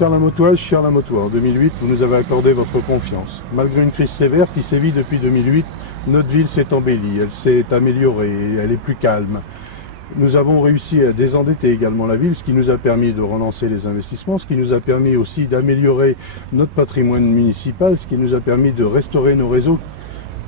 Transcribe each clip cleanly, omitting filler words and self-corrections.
Chère Lamotoise, chère Lamotois, en 2008, vous nous avez accordé votre confiance. Malgré une crise sévère qui sévit depuis 2008, notre ville s'est embellie, elle s'est améliorée, elle est plus calme. Nous avons réussi à désendetter également la ville, ce qui nous a permis de relancer les investissements, ce qui nous a permis aussi d'améliorer notre patrimoine municipal, ce qui nous a permis de restaurer nos réseaux.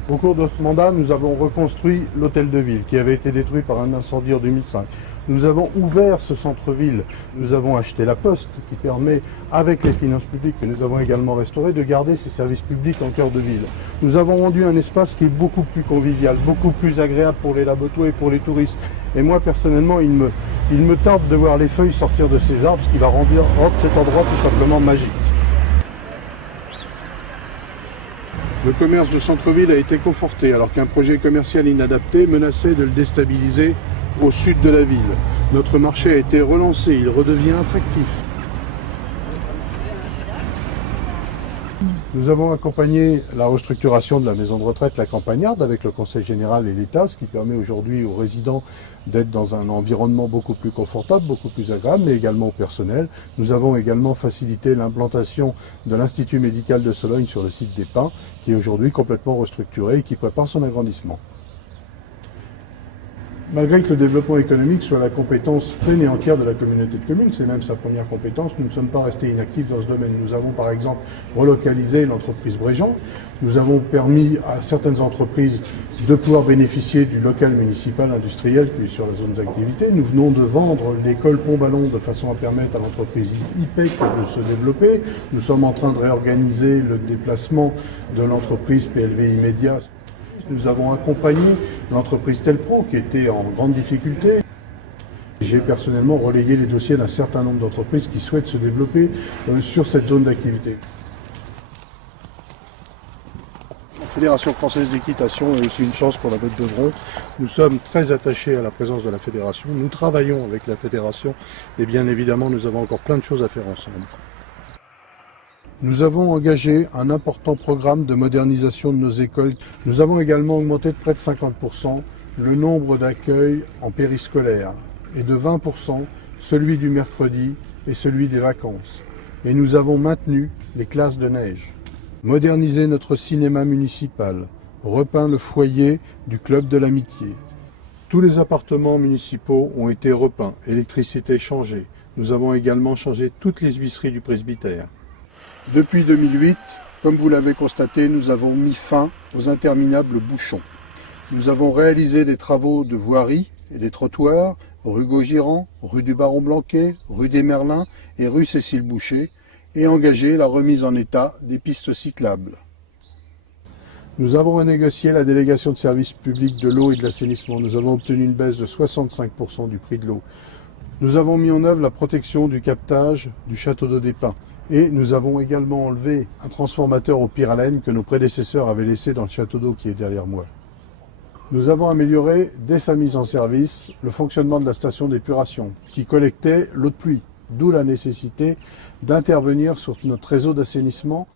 Au cours de ce mandat, nous avons reconstruit l'hôtel de ville qui avait été détruit par un incendie en 2005. Nous avons ouvert ce centre-ville. Nous avons acheté la Poste qui permet, avec les finances publiques que nous avons également restaurées, de garder ces services publics en cœur de ville. Nous avons rendu un espace qui est beaucoup plus convivial, beaucoup plus agréable pour les Lamotois et pour les touristes. Et moi, personnellement, il me tente de voir les feuilles sortir de ces arbres, ce qui va rendre cet endroit tout simplement magique. Le commerce de centre-ville a été conforté alors qu'un projet commercial inadapté menaçait de le déstabiliser au sud de la ville. Notre marché a été relancé, il redevient attractif. Nous avons accompagné la restructuration de la maison de retraite La Campagnarde avec le Conseil général et l'État, ce qui permet aujourd'hui aux résidents d'être dans un environnement beaucoup plus confortable, beaucoup plus agréable, mais également au personnel. Nous avons également facilité l'implantation de l'Institut médical de Sologne sur le site des Pins, qui est aujourd'hui complètement restructuré et qui prépare son agrandissement. Malgré que le développement économique soit la compétence pleine et entière de la communauté de communes, c'est même sa première compétence, nous ne sommes pas restés inactifs dans ce domaine. Nous avons par exemple relocalisé l'entreprise Bréjean. Nous avons permis à certaines entreprises de pouvoir bénéficier du local municipal industriel qui est sur la zone d'activité. Nous venons de vendre l'école Pont-Ballon de façon à permettre à l'entreprise IPEC de se développer. Nous sommes en train de réorganiser le déplacement de l'entreprise PLV Immédiat. Nous avons accompagné l'entreprise Telpro qui était en grande difficulté. J'ai personnellement relayé les dossiers d'un certain nombre d'entreprises qui souhaitent se développer sur cette zone d'activité. La Fédération française d'équitation est aussi une chance pour la Botte de Vron. Nous sommes très attachés à la présence de la Fédération. Nous travaillons avec la Fédération et bien évidemment nous avons encore plein de choses à faire ensemble. Nous avons engagé un important programme de modernisation de nos écoles. Nous avons également augmenté de près de 50% le nombre d'accueils en périscolaire et de 20% celui du mercredi et celui des vacances. Et nous avons maintenu les classes de neige, modernisé notre cinéma municipal, repeint le foyer du club de l'amitié. Tous les appartements municipaux ont été repeints, électricité changée. Nous avons également changé toutes les huisseries du presbytère. Depuis 2008, comme vous l'avez constaté, nous avons mis fin aux interminables bouchons. Nous avons réalisé des travaux de voirie et des trottoirs, rue Gaugiran, rue du Baron Blanquet, rue des Merlins et rue Cécile Boucher, et engagé la remise en état des pistes cyclables. Nous avons renégocié la délégation de services publics de l'eau et de l'assainissement. Nous avons obtenu une baisse de 65% du prix de l'eau. Nous avons mis en œuvre la protection du captage du château d'eau des Pins. Et nous avons également enlevé un transformateur au pyralène que nos prédécesseurs avaient laissé dans le château d'eau qui est derrière moi. Nous avons amélioré, dès sa mise en service, le fonctionnement de la station d'épuration qui collectait l'eau de pluie, d'où la nécessité d'intervenir sur notre réseau d'assainissement.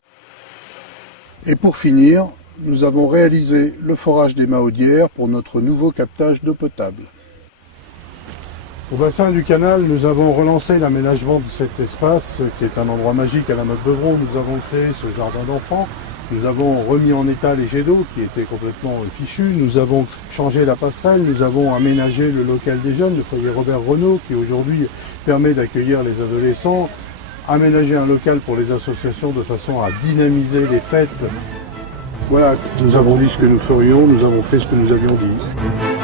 Et pour finir, nous avons réalisé le forage des Mahaudières pour notre nouveau captage d'eau potable. Au bassin du canal, nous avons relancé l'aménagement de cet espace qui est un endroit magique à la Motte de Vron. Nous avons créé ce jardin d'enfants. Nous avons remis en état les jets d'eau qui étaient complètement fichus. Nous avons changé la passerelle. Nous avons aménagé le local des jeunes, le foyer Robert Renaud, qui aujourd'hui permet d'accueillir les adolescents. Aménager un local pour les associations de façon à dynamiser les fêtes. Voilà, nous avons dit ce que nous ferions, nous avons fait ce que nous avions dit.